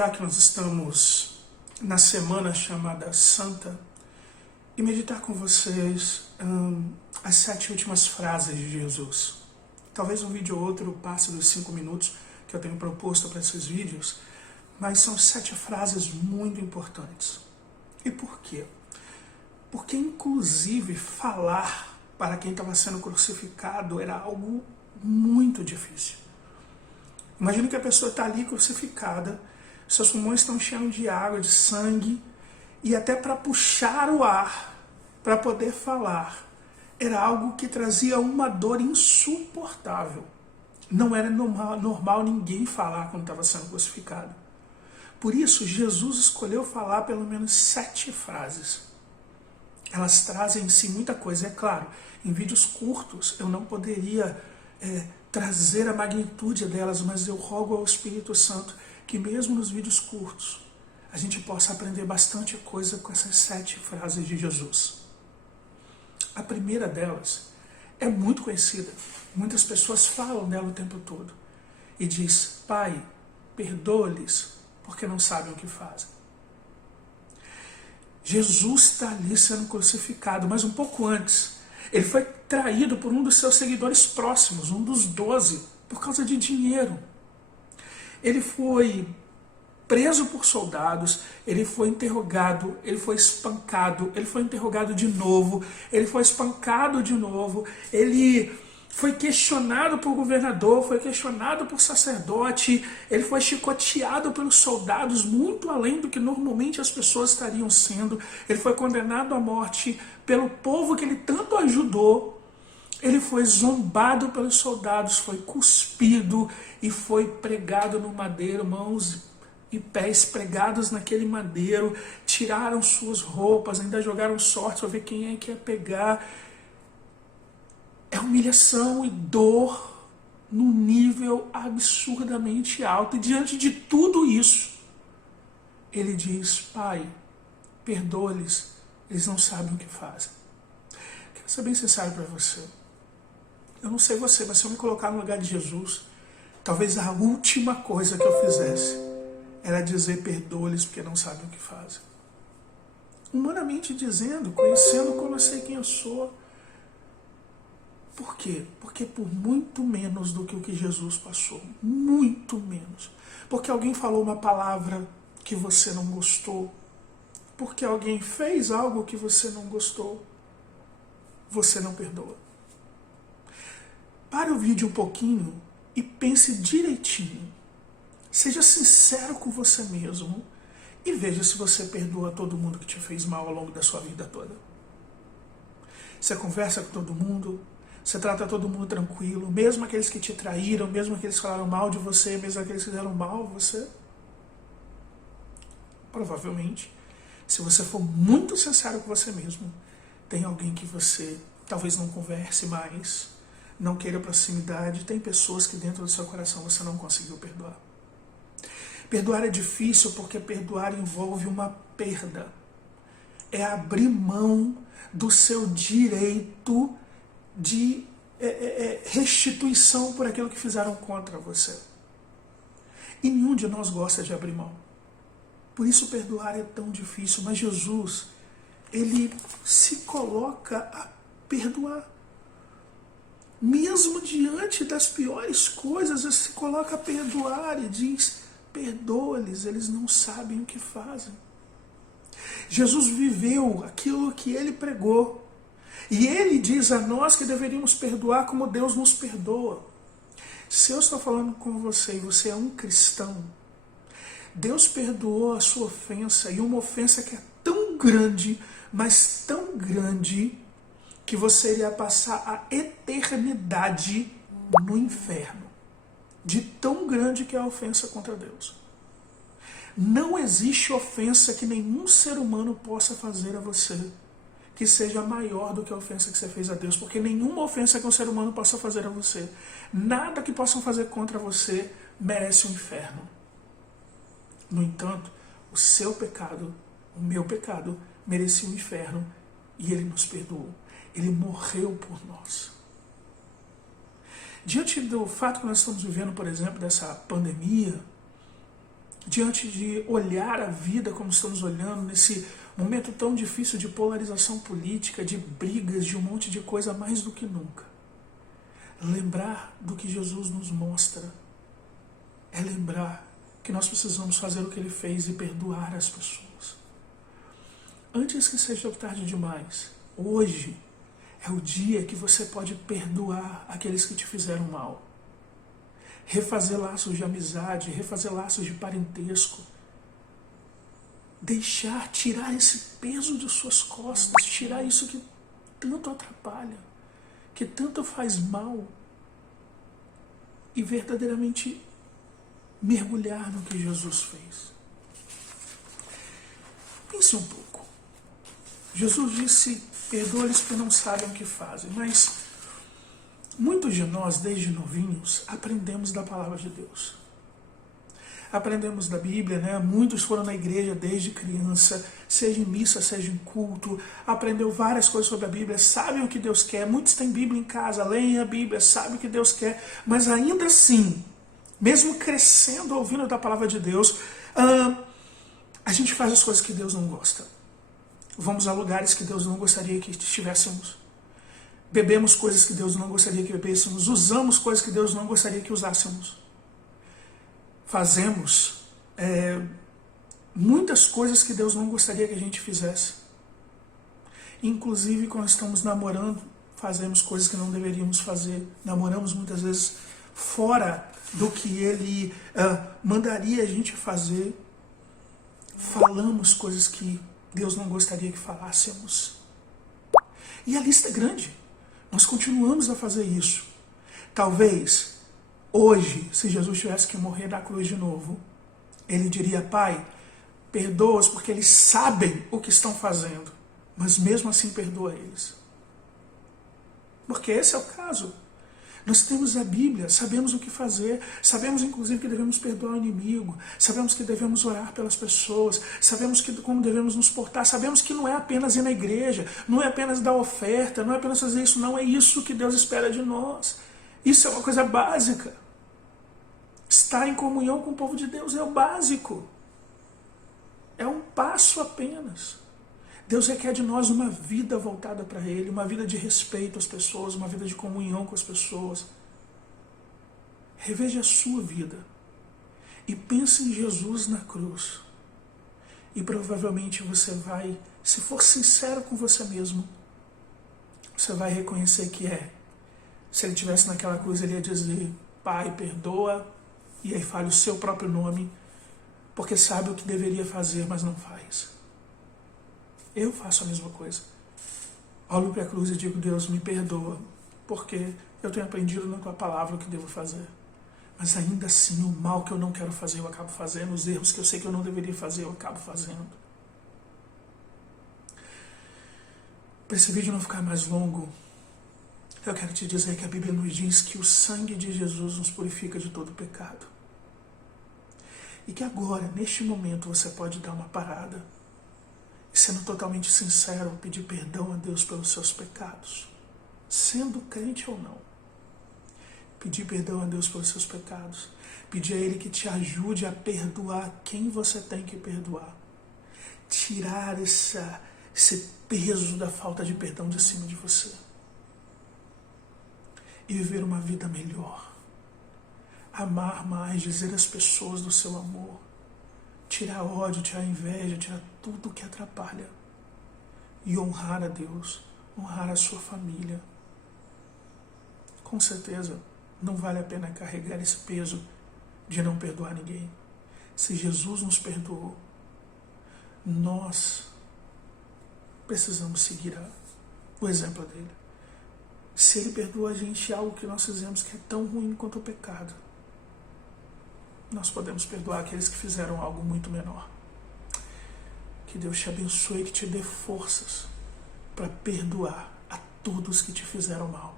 aproveitar que nós estamos na semana chamada Santa e meditar com vocês as 7 últimas frases de Jesus. Talvez um vídeo ou outro passe dos 5 minutos que eu tenho proposto para esses vídeos, mas são 7 frases muito importantes. E por quê? Porque inclusive falar para quem estava sendo crucificado era algo muito difícil. Imagina que a pessoa está ali crucificada, seus pulmões estão cheios de água, de sangue, e até para puxar o ar, para poder falar, era algo que trazia uma dor insuportável. Não era normal ninguém falar quando estava sendo crucificado. Por isso, Jesus escolheu falar pelo menos 7 frases. Elas trazem em si muita coisa. É claro, em vídeos curtos eu não poderia trazer a magnitude delas, mas eu rogo ao Espírito Santo que mesmo nos vídeos curtos a gente possa aprender bastante coisa com essas 7 frases de Jesus. A primeira delas é muito conhecida, muitas pessoas falam dela o tempo todo, e diz: Pai, perdoa-lhes porque não sabem o que fazem. Jesus está ali sendo crucificado, mas um pouco antes ele foi traído por um dos seus seguidores próximos, um dos 12, por causa de dinheiro. Ele foi preso por soldados, ele foi interrogado, ele foi espancado, ele foi interrogado de novo, ele foi espancado de novo, ele foi questionado por governador, foi questionado por sacerdote, ele foi chicoteado pelos soldados, muito além do que normalmente as pessoas estariam sendo, ele foi condenado à morte pelo povo que ele tanto ajudou, ele foi zombado pelos soldados, foi cuspido e foi pregado no madeiro, mãos e pés pregados naquele madeiro, tiraram suas roupas, ainda jogaram sorte para ver quem é que ia pegar. É humilhação e dor num nível absurdamente alto. E diante de tudo isso, ele diz: Pai, perdoa-lhes, eles não sabem o que fazem. Quero ser bem sincero para você. Eu não sei você, mas se eu me colocar no lugar de Jesus, talvez a última coisa que eu fizesse era dizer: perdoa-lhes porque não sabem o que fazem. Humanamente dizendo, conhecendo como eu sei quem eu sou. Por quê? Porque por muito menos do que o que Jesus passou. Muito menos. Porque alguém falou uma palavra que você não gostou. Porque alguém fez algo que você não gostou. Você não perdoa. Pare o vídeo um pouquinho e pense direitinho. Seja sincero com você mesmo e veja se você perdoa todo mundo que te fez mal ao longo da sua vida toda. Você conversa com todo mundo, você trata todo mundo tranquilo, mesmo aqueles que te traíram, mesmo aqueles que falaram mal de você, mesmo aqueles que fizeram mal a você. Provavelmente, se você for muito sincero com você mesmo, tem alguém que você talvez não converse mais, não queira proximidade, tem pessoas que dentro do seu coração você não conseguiu perdoar. Perdoar é difícil porque perdoar envolve uma perda. É abrir mão do seu direito de restituição por aquilo que fizeram contra você. E nenhum de nós gosta de abrir mão. Por isso perdoar é tão difícil, mas Jesus, ele se coloca a perdoar. Mesmo diante das piores coisas, ele se coloca a perdoar e diz: perdoa-lhes, eles não sabem o que fazem. Jesus viveu aquilo que ele pregou. E ele diz a nós que deveríamos perdoar como Deus nos perdoa. Se eu estou falando com você e você é um cristão, Deus perdoou a sua ofensa, e uma ofensa que é tão grande, mas tão grande, que você iria passar a eternidade no inferno. De tão grande que é a ofensa contra Deus. Não existe ofensa que nenhum ser humano possa fazer a você que seja maior do que a ofensa que você fez a Deus, porque nenhuma ofensa que um ser humano possa fazer a você, nada que possam fazer contra você merece um inferno. No entanto, o seu pecado, o meu pecado, merecia um inferno e ele nos perdoou. Ele morreu por nós. Diante do fato que nós estamos vivendo, por exemplo, dessa pandemia, diante de olhar a vida como estamos olhando, nesse momento tão difícil de polarização política, de brigas, de um monte de coisa, mais do que nunca. Lembrar do que Jesus nos mostra é lembrar que nós precisamos fazer o que Ele fez e perdoar as pessoas. Antes que seja tarde demais, hoje é o dia que você pode perdoar aqueles que te fizeram mal. Refazer laços de amizade, refazer laços de parentesco. Tirar esse peso de suas costas, tirar isso que tanto atrapalha, que tanto faz mal, e verdadeiramente mergulhar no que Jesus fez. Pense um pouco. Jesus disse, perdoa-lhes porque não sabem o que fazem, mas muitos de nós, desde novinhos, aprendemos da palavra de Deus. Aprendemos da Bíblia, né? Muitos foram na igreja desde criança, seja em missa, seja em culto, aprendeu várias coisas sobre a Bíblia, sabem o que Deus quer, muitos têm Bíblia em casa, leem a Bíblia, sabem o que Deus quer, mas ainda assim, mesmo crescendo, ouvindo da palavra de Deus, a gente faz as coisas que Deus não gosta. Vamos a lugares que Deus não gostaria que estivéssemos. Bebemos coisas que Deus não gostaria que bebêssemos. Usamos coisas que Deus não gostaria que usássemos. Fazemos muitas coisas que Deus não gostaria que a gente fizesse. Inclusive, quando estamos namorando, fazemos coisas que não deveríamos fazer. Namoramos muitas vezes fora do que Ele mandaria a gente fazer. Falamos coisas que Deus não gostaria que falássemos. E a lista é grande. Nós continuamos a fazer isso. Talvez, hoje, se Jesus tivesse que morrer na cruz de novo, Ele diria, Pai, perdoa-os porque eles sabem o que estão fazendo, mas mesmo assim perdoa eles. Porque esse é o caso. Nós temos a Bíblia, sabemos o que fazer, sabemos inclusive que devemos perdoar o inimigo, sabemos que devemos orar pelas pessoas, sabemos como devemos nos portar, sabemos que não é apenas ir na igreja, não é apenas dar oferta, não é apenas fazer isso, não é isso que Deus espera de nós. Isso é uma coisa básica. Estar em comunhão com o povo de Deus é o básico. É um passo apenas. Deus requer de nós uma vida voltada para Ele, uma vida de respeito às pessoas, uma vida de comunhão com as pessoas. Reveja a sua vida e pense em Jesus na cruz. E provavelmente você vai, se for sincero com você mesmo, você vai reconhecer que se Ele estivesse naquela cruz, Ele ia dizer, Pai, perdoa, e aí fale o seu próprio nome, porque sabe o que deveria fazer, mas não faz. Eu faço a mesma coisa. Olho para a cruz e digo, Deus, me perdoa, porque eu tenho aprendido na tua palavra o que devo fazer. Mas ainda assim, o mal que eu não quero fazer, eu acabo fazendo. Os erros que eu sei que eu não deveria fazer, eu acabo fazendo. Para esse vídeo não ficar mais longo, eu quero te dizer que a Bíblia nos diz que o sangue de Jesus nos purifica de todo pecado. E que agora, neste momento, você pode dar uma parada e, sendo totalmente sincero, pedir perdão a Deus pelos seus pecados, sendo crente ou não. Pedir perdão a Deus pelos seus pecados. Pedir a Ele que te ajude a perdoar quem você tem que perdoar. Tirar esse peso da falta de perdão de cima de você. E viver uma vida melhor. Amar mais, dizer às pessoas do seu amor. Tirar ódio, tirar inveja, tirar tudo que atrapalha. E honrar a Deus, honrar a sua família. Com certeza, não vale a pena carregar esse peso de não perdoar ninguém. Se Jesus nos perdoou, nós precisamos seguir o exemplo dele. Se Ele perdoa a gente algo que nós fizemos que é tão ruim quanto o pecado, nós podemos perdoar aqueles que fizeram algo muito menor. Que Deus te abençoe e que te dê forças para perdoar a todos que te fizeram mal.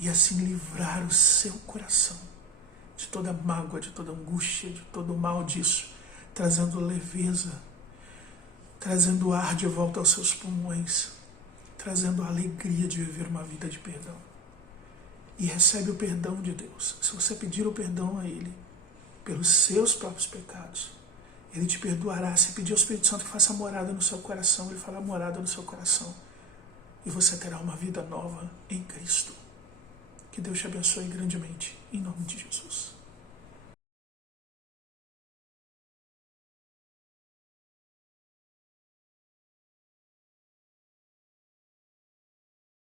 E assim livrar o seu coração de toda mágoa, de toda angústia, de todo o mal disso, trazendo leveza, trazendo ar de volta aos seus pulmões, trazendo a alegria de viver uma vida de perdão. E recebe o perdão de Deus. Se você pedir o perdão a Ele, pelos seus próprios pecados, Ele te perdoará. Se pedir ao Espírito Santo que faça morada no seu coração, Ele fará morada no seu coração. E você terá uma vida nova em Cristo. Que Deus te abençoe grandemente, em nome de Jesus.